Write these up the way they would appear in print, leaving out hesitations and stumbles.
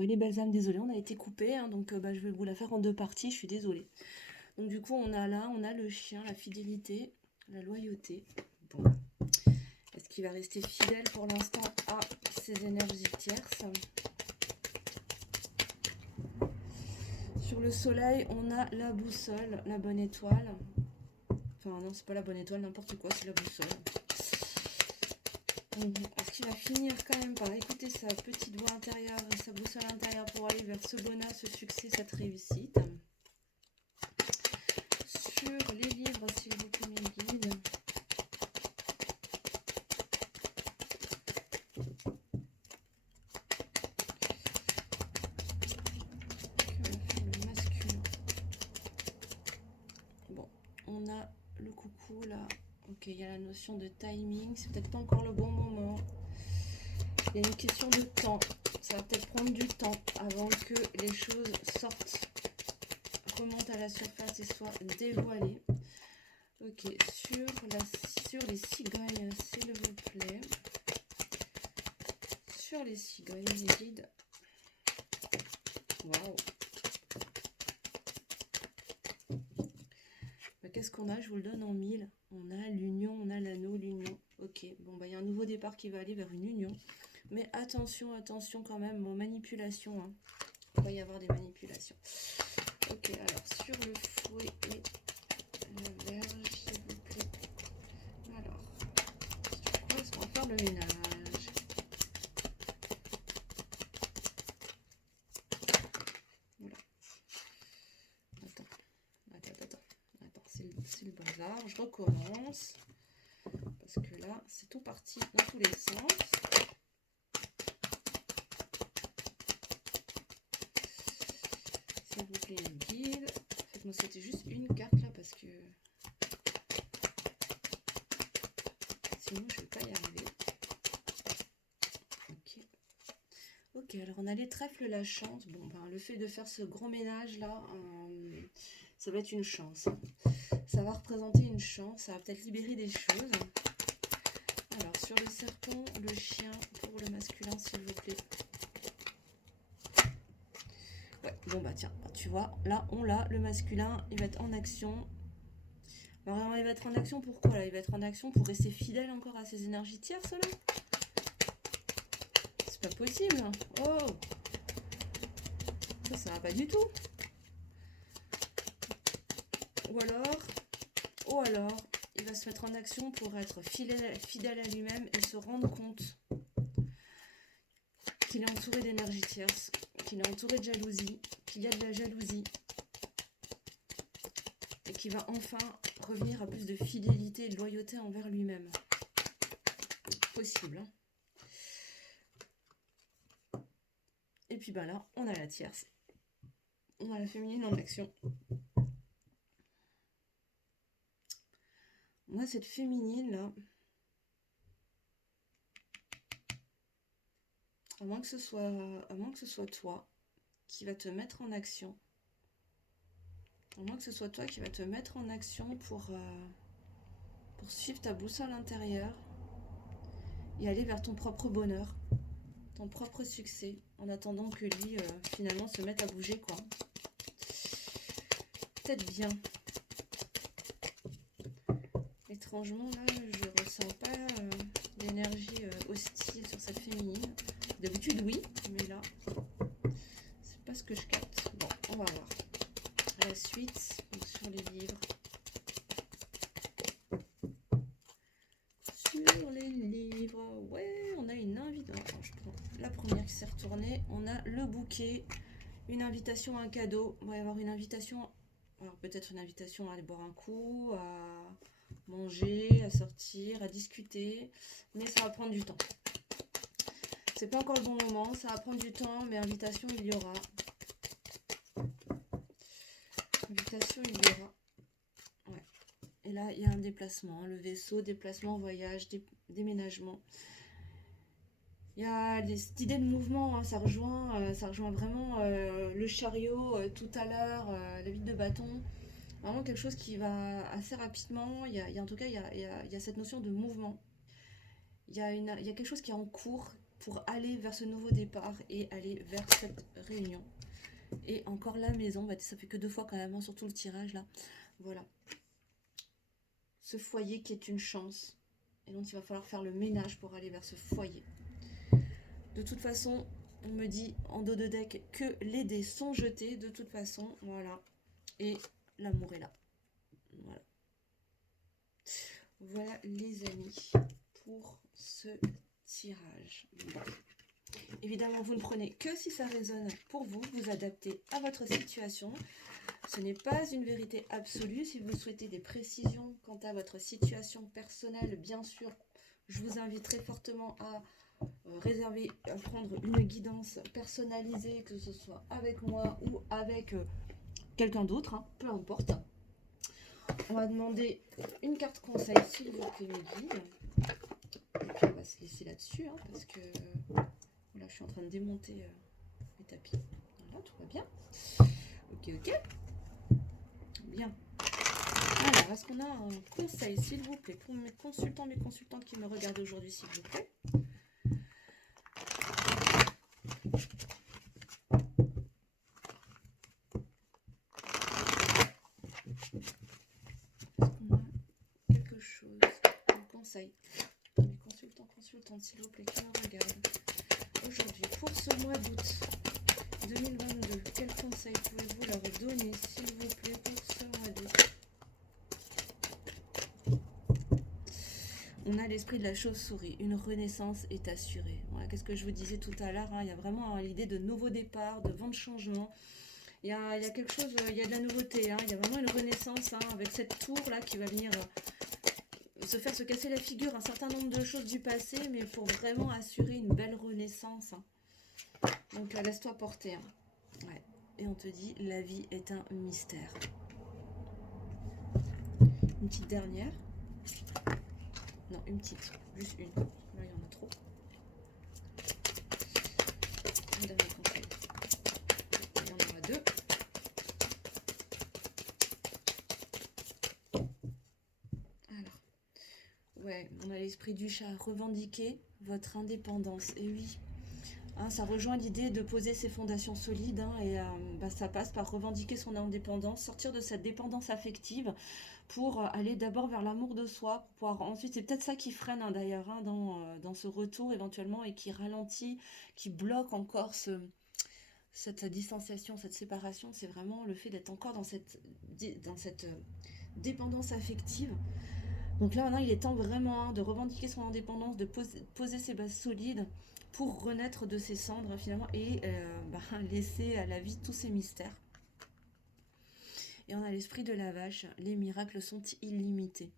Oui, les balsams, désolé, on a été coupé, hein, donc je vais vous la faire en deux parties, je suis désolée. Donc du coup, on a le chien, la fidélité, la loyauté. Bon. Est-ce qu'il va rester fidèle pour l'instant à ses énergies tierces? Sur le soleil, on a la boussole, la bonne étoile. Enfin non, c'est pas la bonne étoile, n'importe quoi, c'est la boussole. Est-ce qu'il va finir quand même par écouter sa petite voix intérieure, sa boussole intérieure pour aller vers ce bonheur, ce succès, cette réussite? Sur les livres, s'il vous plaît, mes guides. Le masculin. Bon, on a le coucou là. Ok, il y a la notion de timing. C'est peut-être pas encore le bon moment. Il y a une question de temps. Ça va peut-être prendre du temps avant que les choses sortent, remontent à la surface et soient dévoilées. Ok, sur les cigognes, s'il vous plaît. Sur les cigognes, les guides. Waouh! Qu'est-ce qu'on a? Je vous le donne en mille. On a l'union, on a l'anneau, l'union. Ok, bon, il y a un nouveau départ qui va aller vers une union. Mais attention, attention quand même aux manipulations. Hein. Il va y avoir des manipulations. Ok, alors sur le fouet et la verge, s'il vous plaît. Alors, sur quoi est-ce qu'on va faire le ménage? Voilà. Attends, c'est le bazar. Je recommence. Parce que là, c'est tout parti dans tous les sens. S'il vous plaît, les guides. Faites-moi sauter juste une carte là parce que sinon je ne vais pas y arriver. Ok. Ok, alors on a les trèfles, la chance. Bon, le fait de faire ce gros ménage là, ça va être une chance. Ça va représenter une chance, ça va peut-être libérer des choses. Alors sur le serpent, le chien pour le masculin, s'il vous plaît. Ouais, bon tiens, tu vois, là on l'a, le masculin, il va être en action. Alors il va être en action pour quoi là? Il va être en action pour rester fidèle encore à ses énergies tierces là? C'est pas possible. Oh, ça va pas du tout. Ou alors, il va se mettre en action pour être fidèle à lui-même et se rendre compte qu'il est entouré d'énergie tierce, qu'il est entouré de jalousie, qu'il y a de la jalousie et qu'il va enfin revenir à plus de fidélité et de loyauté envers lui-même. Possible, hein. Et puis là, on a la tierce. On a la féminine en action. Moi, cette féminine là, à moins que ce soit toi qui va te mettre en action. À moins que ce soit toi qui va te mettre en action pour suivre ta boussole intérieure et aller vers ton propre bonheur, ton propre succès, en attendant que lui, finalement, se mette à bouger, quoi. Peut-être bien. Étrangement, là, je ressens pas d'énergie hostile sur cette féminine. D'habitude, oui, mais là, c'est pas ce que je capte. Bon, on va voir. À la suite, donc sur les livres. Sur les livres, ouais, on a une invitation. Je prends la première qui s'est retournée. On a le bouquet, une invitation à un cadeau. Il va y avoir une invitation, alors peut-être une invitation à aller boire un coup, à manger, à sortir, à discuter, mais ça va prendre du temps. C'est pas encore le bon moment, ça va prendre du temps, mais invitation il y aura. Invitation il y aura. Ouais. Et là il y a un déplacement, le vaisseau, déplacement, voyage, déménagement. Il y a cette idée de mouvement, hein, ça rejoint vraiment le chariot tout à l'heure, la ville de bâton. Vraiment quelque chose qui va assez rapidement. En tout cas, il y a cette notion de mouvement. Il y a quelque chose qui est en cours, pour aller vers ce nouveau départ et aller vers cette réunion. Et encore la maison, bah, ça fait que 2 fois quand même, hein, sur tout le tirage là. Voilà. Ce foyer qui est une chance. Et donc il va falloir faire le ménage pour aller vers ce foyer. De toute façon, on me dit en dos de deck que les dés sont jetés de toute façon. Voilà. Et l'amour est là. Voilà. Voilà les amis pour ce tirage. Bon. Évidemment, vous ne prenez que si ça résonne pour vous. Vous adaptez à votre situation. Ce n'est pas une vérité absolue. Si vous souhaitez des précisions quant à votre situation personnelle, bien sûr, je vous invite très fortement à réserver, à prendre une guidance personnalisée, que ce soit avec moi ou avec quelqu'un d'autre, hein, peu importe. On va demander une carte conseil, s'il vous plaît, mes guides. Et puis on va se laisser là-dessus, hein, parce que là, je suis en train de démonter les tapis. Voilà, tout va bien. Ok, ok. Bien. Alors, est-ce qu'on a un conseil, s'il vous plaît, pour mes consultantes qui me regardent aujourd'hui, s'il vous plaît? Est-ce qu'on a quelque chose, un conseil pour mes consultantes, s'il vous plaît, qui me regardent aujourd'hui pour ce mois d'août 2022? Quel conseil pouvez-vous leur donner, s'il vous plaît, pour ce mois d'août? On a l'esprit de la chauve-souris, une renaissance est assurée. Voilà, qu'est-ce que je vous disais tout à l'heure, hein, il y a vraiment l'idée de nouveau départ, de vent de changement. Il y a quelque chose, il y a de la nouveauté, hein, il y a vraiment une renaissance, hein, avec cette tour là qui va venir se casser la figure un certain nombre de choses du passé, mais pour vraiment assurer une belle renaissance. Hein. Donc laisse-toi porter. Hein. Ouais. Et on te dit, la vie est un mystère. Une petite dernière. Non, une petite, juste une. Là, il y en a trop. Un dernier conseil. Il y en aura 2. Alors, ouais, on a l'esprit du chat. Revendiquer votre indépendance. Et oui, hein, ça rejoint l'idée de poser ses fondations solides, hein, et ça passe par revendiquer son indépendance, sortir de cette dépendance affective pour aller d'abord vers l'amour de soi, pour pouvoir ensuite, c'est peut-être ça qui freine, hein, d'ailleurs, hein, dans ce retour éventuellement, et qui ralentit, qui bloque encore cette distanciation, cette séparation. C'est vraiment le fait d'être encore dans cette dépendance affective. Donc là, maintenant, il est temps vraiment, hein, de revendiquer son indépendance, de poser ses bases solides pour renaître de ses cendres, finalement, et laisser à la vie tous ses mystères. Et on a l'esprit de la vache, les miracles sont illimités.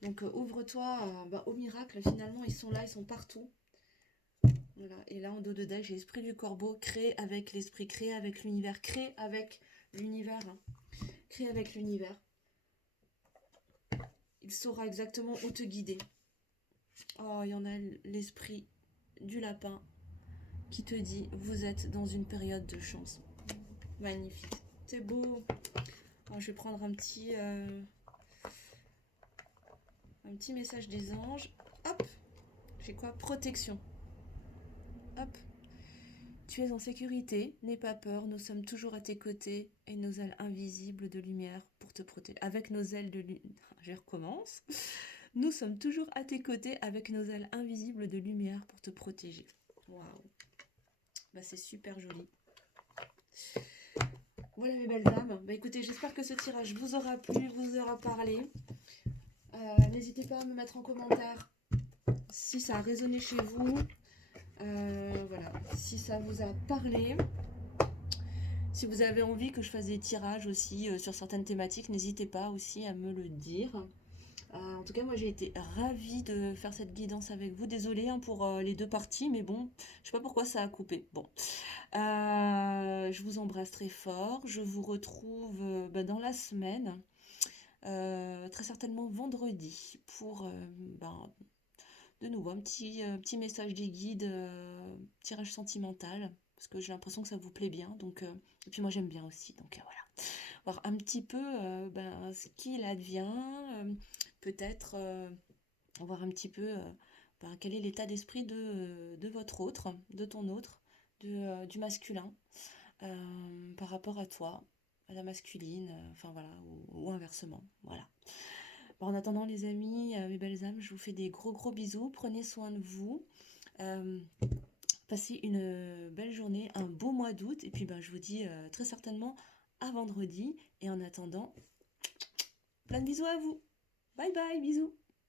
Donc ouvre-toi aux miracles, finalement ils sont là, ils sont partout. Voilà. Et là en dos de deck, j'ai l'esprit du corbeau, créer avec l'esprit, créer avec l'univers, créer avec l'univers. Hein. Créer avec l'univers. Il saura exactement où te guider. Oh, il y en a l'esprit du lapin qui te dit, vous êtes dans une période de chance. Magnifique. C'est beau. Alors, je vais prendre un petit message des anges. Hop, j'ai quoi? Protection. Hop. Tu es en sécurité, n'aie pas peur, nous sommes toujours à tes côtés et nos ailes invisibles de lumière pour te protéger. Avec nos ailes de lumière, je recommence. Nous sommes toujours à tes côtés avec nos ailes invisibles de lumière pour te protéger. Waouh. Bah, c'est super joli. Voilà mes belles dames. Bah écoutez, j'espère que ce tirage vous aura plu, vous aura parlé. N'hésitez pas à me mettre en commentaire si ça a résonné chez vous. Voilà, si ça vous a parlé. Si vous avez envie que je fasse des tirages aussi sur certaines thématiques, n'hésitez pas aussi à me le dire. En tout cas, moi j'ai été ravie de faire cette guidance avec vous. Désolée, hein, pour les 2 parties, mais bon, je sais pas pourquoi ça a coupé. Bon, je vous embrasse très fort. Je vous retrouve dans la semaine, très certainement vendredi, pour de nouveau un petit message des guides, tirage sentimental, parce que j'ai l'impression que ça vous plaît bien. Donc, et puis moi j'aime bien aussi. Donc voilà. Voir un petit peu ce qu'il advient, peut-être voir un petit peu quel est l'état d'esprit de votre autre, de ton autre, du masculin, par rapport à toi, à la masculine, enfin voilà, ou inversement, voilà. Bon, en attendant les amis, mes belles âmes, je vous fais des gros gros bisous, prenez soin de vous, passez une belle journée, un beau mois d'août, et puis je vous dis très certainement à vendredi, et en attendant, plein de bisous à vous, bye bye, bisous.